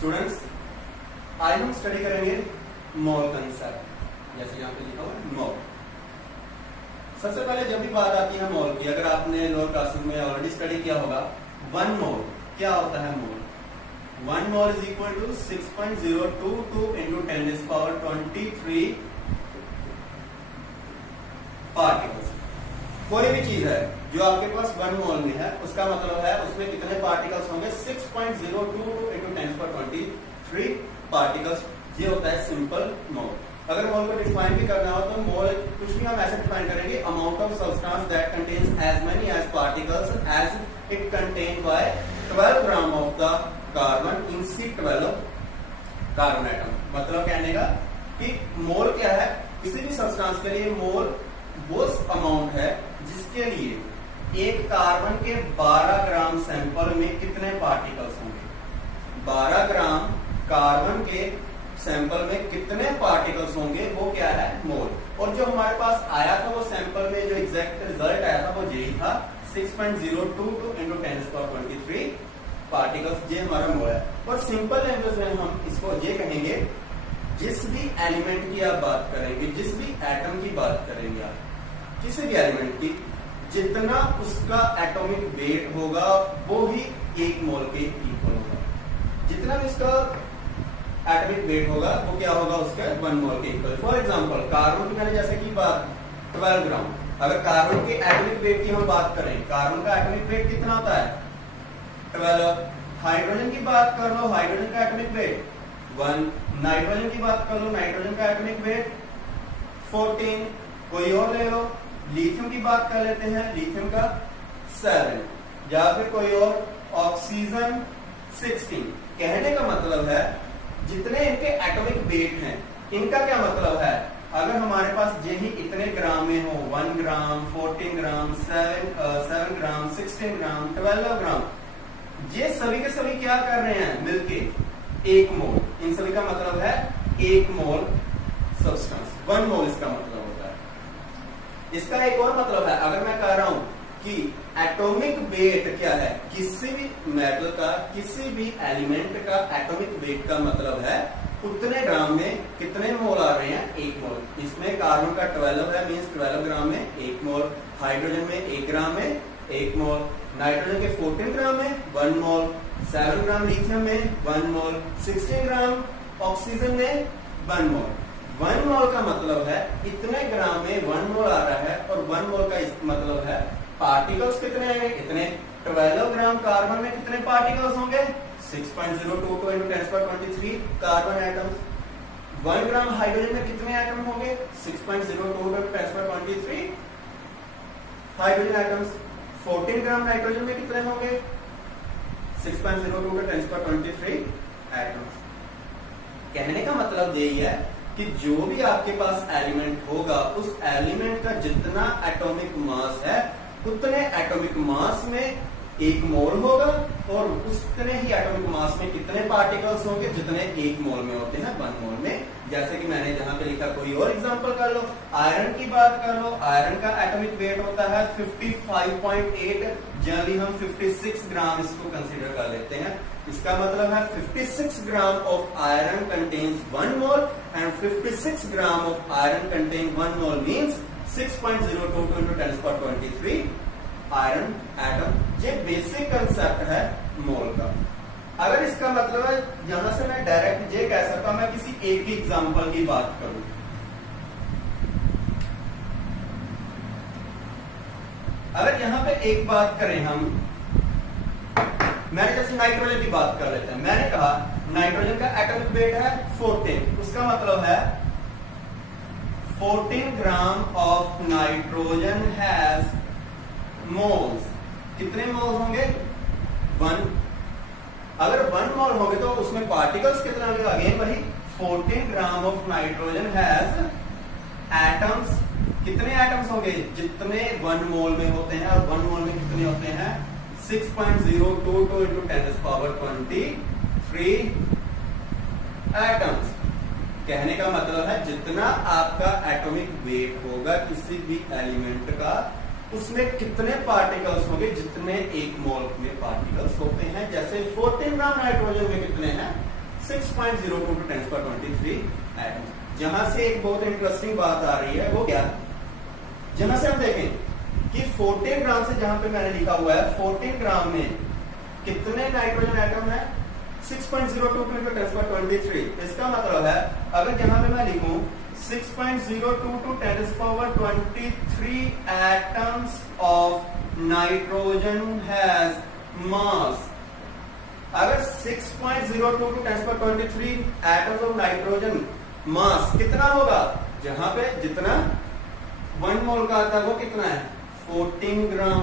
Students, आज हम study करेंगे मोल कंसेप्ट। जैसे यहाँ पे लिखा हुआ है मोल। सबसे पहले जब भी बात आती है मोल की, अगर आपने लोअर क्लासेस में ऑलरेडी स्टडी किया होगा, वन मोल क्या होता है? Mole, one mole is equal to 6.022 into 10⁻23 particles. कोई भी चीज है जो आपके पास वन मोल में है, उसका मतलब है उसमें कितने पार्टिकल्स होंगे? 6.022 into 10⁻23 पार्टिकल्स। ये होता है सिंपल मोल। अगर मोल को डिफाइन भी करना हो तो मोल कुछ भी हम ऐसे डिफाइन करेंगे, amount of substance that contains as many as particles as it contain by 12 gram of the carbon in C12 carbon atom. मतलब कहने का कि मोल क्या है? किसी भी सब्सटेंस के लिए मोल वो अमाउंट है जिसके लिए एक कार्बन के 12 ग्राम सैंपल में कितने पार्टिकल्स होंगे। 12 ग्राम कार्बन के सैंपल में कितने पार्टिकल्स होंगे, वो क्या है? मोल। और जो हमारे पास आया था वो सैंपल में जो एग्जैक्ट रिजल्ट आया था वो यही था, 6.022 into 10⁻23 पार्टिकल्स। ये हमारा मोल है। और सिंपल लैंग्वेज में हम इसको ये कहेंगे, जिस भी एलिमेंट की आप बात करेंगे, जिस भी एटम की बात करेंगे आप, किसी भी एलिमेंट की, जितना उसका एटॉमिक वेट होगा वो ही एक मोल के इक्वल होगा। जितना भी उसका एटॉमिक वेट होगा वो क्या होगा? उसके वन मोल के इक्वल। फॉर एग्जांपल कार्बन की मैंने जैसे कि बात 12 ग्राम। अगर कार्बन के एटॉमिक वेट की हम बात करें, कार्बन का एटॉमिक वेट कितना होता है? 12। हाइड्रोजन की बात कर लो, हाइड्रोजन का एटॉमिक वेट 1। नाइट्रोजन की बात कर लो, नाइट्रोजन का एटॉमिक वेट 14। कोई और ले लो, लिथियम की बात कर लेते हैं, लिथियम का 7, या फिर कोई और, ऑक्सीजन 16। कहने का मतलब है जितने इनके एटॉमिक वेट हैं, इनका क्या मतलब है? अगर हमारे पास यही इतने ग्राम में हो, 1 ग्राम, 14 ग्राम, 7 ग्राम, 16 ग्राम, 12 ग्राम, ये सभी के सभी क्या कर रहे हैं मिलके? एक मोल। इन सभी का मतलब है एक मोल सब्सटेंस। वन मोल इसका मतलब होता है। इसका एक और मतलब है, अगर मैं कह रहा हूं कि एटॉमिक वेट क्या है किसी भी मेटल का, किसी भी एलिमेंट का एटॉमिक वेट का मतलब है उतने ग्राम में कितने मोल आ रहे हैं? एक मोल। इसमें कार्बन का 12 है, मींस 12 ग्राम में एक मोल। हाइड्रोजन में 1 ग्राम में 1 मोल। नाइट्रोजन के 14 ग्राम में 1 मोल। 7 ग्राम लिथियम में 1 मोल। 16 ग्राम ऑक्सीजन में 1 मोल। 1 मोल का मतलब है इतने ग्राम में 1 मोल आ रहा है, और 1 मोल का मतलब है पार्टिकल्स कितने आएंगे? कितने? 12 ग्राम कार्बन में कितने पार्टिकल्स होंगे? 6.022 into 10⁻23 carbon atoms. 1 gram hydrogen में कितने एटम होंगे? 6.022 into 10⁻23 hydrogen atoms. 14 gram nitrogen में कितने होंगे? 6.022 into 10⁻23 एटम्स। कहने का मतलब यही है कि जो भी आपके पास एलिमेंट होगा, उस एलिमेंट का जितना एटॉमिक मास है उतने एटॉमिक मास में एक मोल होगा, और उतने ही एटॉमिक मास में कितने पार्टिकल्स होंगे? जितने एक मोल में होते हैं 1 मोल में। जैसे कि मैंने जहां पे लिखा, कोई और एग्जांपल कर लो, आयरन की बात कर लो। आयरन का एटॉमिक वेट होता है 55.8, जनरली हम 56 ग्राम इसको कंसीडर कर लेते हैं। इसका मतलब है 56 gram of iron contains 1 mole, and 56 gram of iron contain 1 mole means 6.022 into 10⁻23 iron atom. ये बेसिक कंसेप्ट है मोल का। अगर इसका मतलब है, यहां से मैं डायरेक्ट ये कह सकता हूं, मैं किसी एक ही एग्जांपल की बात करूं। अगर यहां पे एक बात करें हम, मैंने जैसे नाइट्रोजन की बात कर लेते हैं। मैंने कहा नाइट्रोजन का एटॉमिक वेट है 14, उसका मतलब है 14 gram of nitrogen has moles. कितने मोल्स होंगे? 1। अगर 1 मोल होंगे तो उसमें पार्टिकल्स कितने होंगे? अगेन वही 14 gram of nitrogen has atoms. कितने एटम्स होंगे? जितने 1 मोल में होते हैं। और 1 मोल में कितने होते हैं? 6.022 into 10⁻23 एटम्स। कहने का मतलब है जितना आपका एटॉमिक वेट होगा किसी भी एलिमेंट का, उसमें कितने पार्टिकल्स होंगे? जितने एक मोल में पार्टिकल्स होते हैं। जैसे 14 ग्राम नाइट्रोजन में कितने हैं? 6.02 to 10⁻23 एटम। जहां से एक बहुत इंटरेस्टिंग बात आ रही है वो क्या, जहां से हम देखें कि 14 ग्राम से, जहां पे मैंने लिखा हुआ है 14 ग्राम में कितने नाइट्रोजन एटम है, 6.02 into 10⁻23। इसका मतलब है अगर जहां पे मैं लिखूं 6.02 to 10⁻23 atoms of nitrogen has mass, अगर 6.02 to 10⁻23 atoms of nitrogen मास कितना होगा, जहां पे जितना 1 मोल का आता है वो कितना है 14 ग्राम।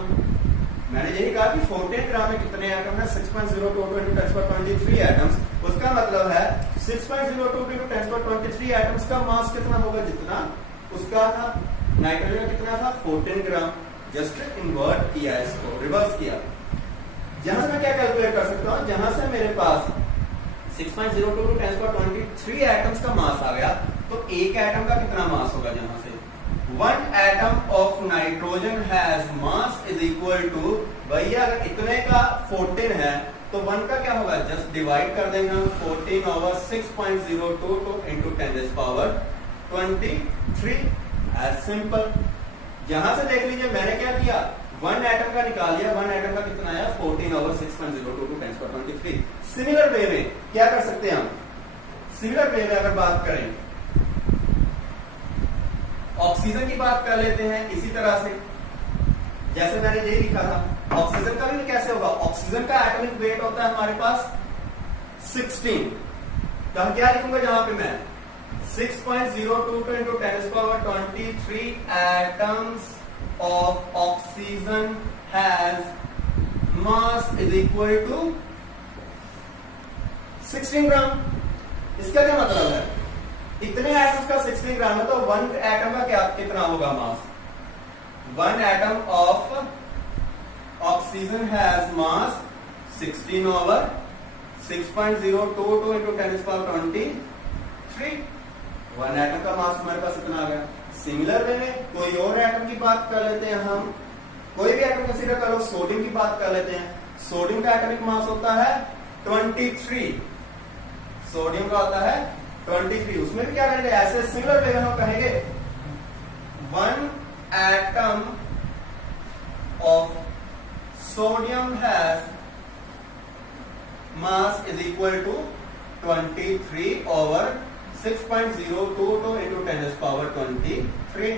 मैंने यही कहा कि 14 ग्राम में कितने एटम है 6.02 into 10⁻23 एटम्स। उसका मतलब है 6.02 into 10⁻23 एटम्स का मास कितना होगा, जितना उसका था नाइट्रोजन का कितना था 14 ग्राम। जस्ट इन्वर्ट किया, इसको रिवर्स किया। जहां से मैं क्या कैलकुलेट कर सकता हूं, जहां से मेरे पास 6.02 to 10⁻23 एटम्स का मास आ गया, तो एक एटम का कितना मास होगा, जहां से 1 atom of nitrogen has mass is equal to, भैया अगर इतने का 14 है तो 1 का क्या होगा, जस्ट डिवाइड कर देंगे हम 14 over 6.02 into 10⁻23 एज सिंपल। जहां से देख लीजिए मैंने क्या किया, 1 एटम का निकाल लिया, 1 एटम का कितना आया 14 over 6.02 to 10⁻23। सिमिलर वे में क्या कर सकते हैं हम, सिमिलर वे में अगर बात करें ऑक्सीजन की बात कर लेते हैं इसी तरह से, जैसे मैंने यही लिखा था। ऑक्सीजन का भी कैसे होगा, ऑक्सीजन का एटॉमिक वेट होता है हमारे पास 16, तो हम क्या लिखूंगा जहां पे मैं 6.02 into 10⁻23 atoms of oxygen has mass is equal to 16 ग्राम। इसका क्या मतलब है, इतने एटम्स का 16 ग्राम है तो 1 एटम का क्या कितना होगा मास, 1 atom of oxygen has mass 16 over 6.022 into 10⁻23। 1 atom का मास हमारे पास इतना आ गया। सिमिलर वे में कोई और एटम की बात कर लेते हैं हम, कोई भी एटम कंसीडर कर लो, सोडियम की बात कर लेते हैं। सोडियम का एटॉमिक मास होता है 23, सोडियम का होता है 23। उसमें भी क्या करेंगे, ऐसे सिमिलर वे में हम कहेंगे 1 atom of sodium has mass is equal to 23 over 6.022 into 10⁻23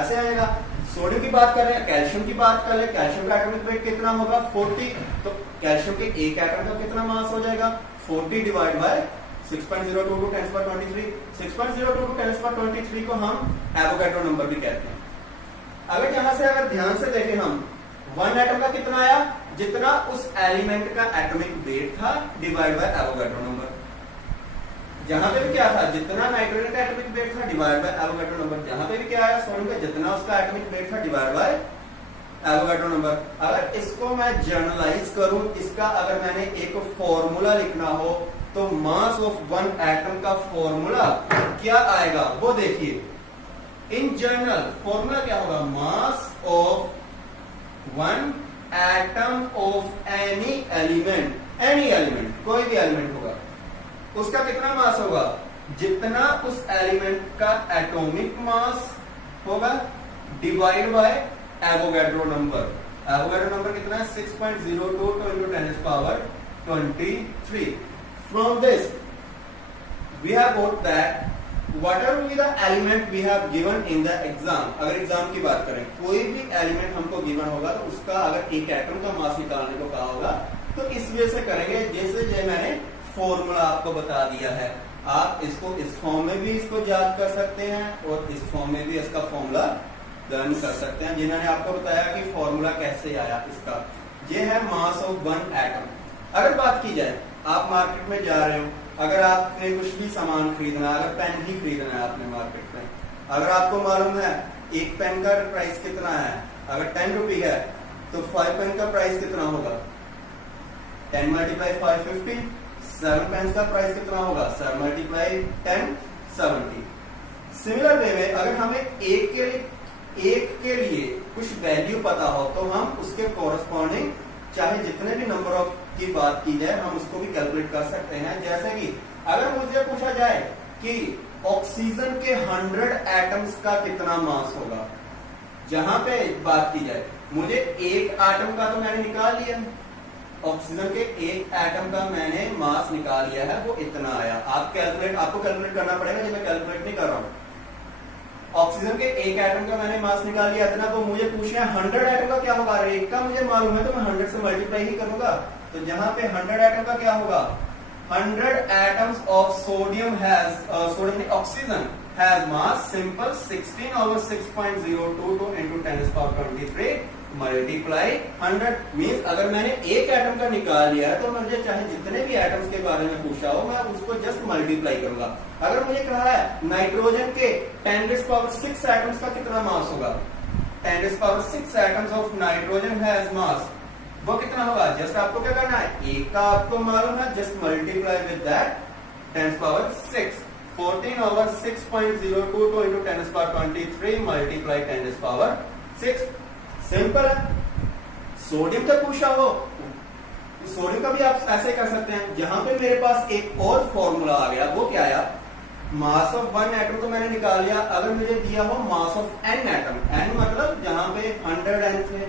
ऐसे आएगा। सोडियम की बात कर रहे हैं, कैल्शियम की बात कर ले, कैल्शियम का एटॉमिक वेट कितना होगा 40, तो कैल्शियम के एक एटम का कितना मास हो जाएगा 40 डिवाइड बाय 6.02 to 10⁻23। 6.02 to 10⁻23 को हम एवोगैड्रो नंबर भी कहते हैं। अगर यहां से अगर ध्यान से देखें हम, 1 एटम का कितना आया, जितना उस एलिमेंट का एटॉमिक वेट था डिवाइड बाय एवोगैड्रो नंबर। जहां पे भी क्या था, जितना नाइट्रोजन का एटॉमिक वेट था डिवाइड बाय एवोगैड्रो नंबर। जहां पे भी क्या आया, सोडियम का जितना उसका एटॉमिक वेट था डिवाइड बाय एवोगैड्रो नंबर। अगर इसको मैं जर्नलाइज करूं, इसका अगर मैंने एक फॉर्मूला लिखना हो तो मास ऑफ 1 एटम का फॉर्मूला क्या आएगा वो देखिए। इन जनरल फॉर्मूला क्या होगा, mass of 1 atom of any element, कोई भी एलिमेंट होगा, उसका कितना मास होगा, जितना उस एलिमेंट का एटॉमिक मास होगा divide bye Avogadro number. Avogadro number कितना है 6.022 into 10⁻23। From this we have got that whatever be the element we have given in the exam, अगर एग्जाम की बात करें कोई भी एलिमेंट हमको गिवन होगा तो उसका अगर एक एटम का मास निकालने को कहा होगा तो इस वे से करेंगे जैसे ये मैंने फॉर्मूला आपको बता दिया है। आप इसको इस फॉर्म में भी इसको याद कर सकते हैं और इस फॉर्म में भी इसका फॉर्मूला लर्न कर सकते हैं। जिन्होंने आपको बताया कि फॉर्मूला कैसे आया इसका, ये है मास ऑफ 1 एटम। अगर बात की जाए, आप मार्केट में जा रहे हो, अगर आपने कुछ भी सामान खरीदना है, अगर पेन ही खरीदना है आपने मार्केट में, अगर आपको मालूम है एक पेन का प्राइस कितना है, अगर 10 रुपी है तो 5 पेन का प्राइस कितना होगा 10 × 5 50। 7 पेन का प्राइस कितना होगा 7 × 10 70। सिमिलर वे में अगर हमें एक के लिए कुछ वैल्यू पता हो तो हम उसके कोरस्पॉन्डिंग चाहे जितने भी नंबर ऑफ की बात की जाए, हम उसको भी कैलकुलेट कर सकते हैं। जैसे कि अगर मुझे पूछा जाए कि ऑक्सीजन के 100 एटम्स का कितना मास होगा, जहां पे बात की जाए, मुझे एक एटम का तो मैंने निकाल लिया, ऑक्सीजन के एक एटम का मैंने मास निकाल लिया है, वो इतना आया। आपको कैलकुलेट करना पड़ेगा, जब मैं कैलकुलेट नहीं कर रहा हूं। ऑक्सीजन के एक एटम का मैंने मास निकाल लिया इतना, तो मुझे पूछना है 100 एटम का क्या होगा। एक का मुझे मालूम है तो मैं 100 से मल्टीप्लाई ही करूंगा। तो जहां पे 100 एटम का क्या होगा, 100 atoms of sodium oxygen has mass simple 16 over 6.022 into 10 power 23 multiply 100 means अगर मैंने एक एटम का निकाल लिया है तो मुझे चाहे जितने भी एटम्स के बारे में पूछा हो मैं उसको जस्ट मल्टीप्लाई करूंगा। अगर मुझे कहा है नाइट्रोजन के 10 power 6 एटम्स का कितना मास होगा, 10 power 6 atoms of nitrogen has mass, वो कितना होगा, जस्ट आपको क्या करना है, एक का आपको मालूम है, just multiply with that 10 power 6, 14 over 6.022 into 10 power 23 multiply 10 power 6। Simple है। सोडियम का पूछा हो, सोडियम का भी आप ऐसे कर सकते हैं। जहां पे मेरे पास एक और फॉर्मूला आ गया, वो क्या आया, मास ऑफ 1 एटम तो मैंने निकाल लिया। अगर मुझे दिया हो mass of n atom, n मतलब जहां पे 100 n थे,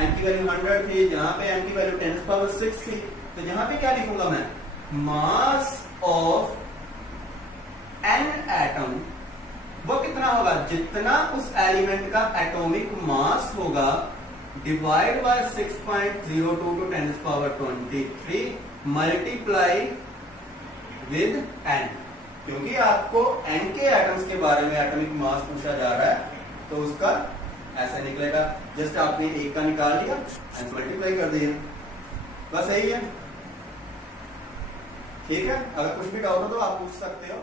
n की वैल्यू 100 थी, जहां पे n की वैल्यू 10 पावर 6 थी, तो जहां पे क्या लिखूंगा मैं, मास ऑफ n एटम, वो कितना होगा, जितना उस एलिमेंट का एटॉमिक मास होगा divide by 6.02 two 10 power 23 multiply with n। क्योंकि आपको n के एटम्स के बारे में एटॉमिक मास पूछा जा रहा है, तो उसका ऐसा निकलेगा, जस्ट आपने एक का निकाल लिया एंड मल्टीप्लाई कर दिया, बस यही है। ठीक है, अगर कुछ भी डाउट हो तो आप पूछ सकते हो।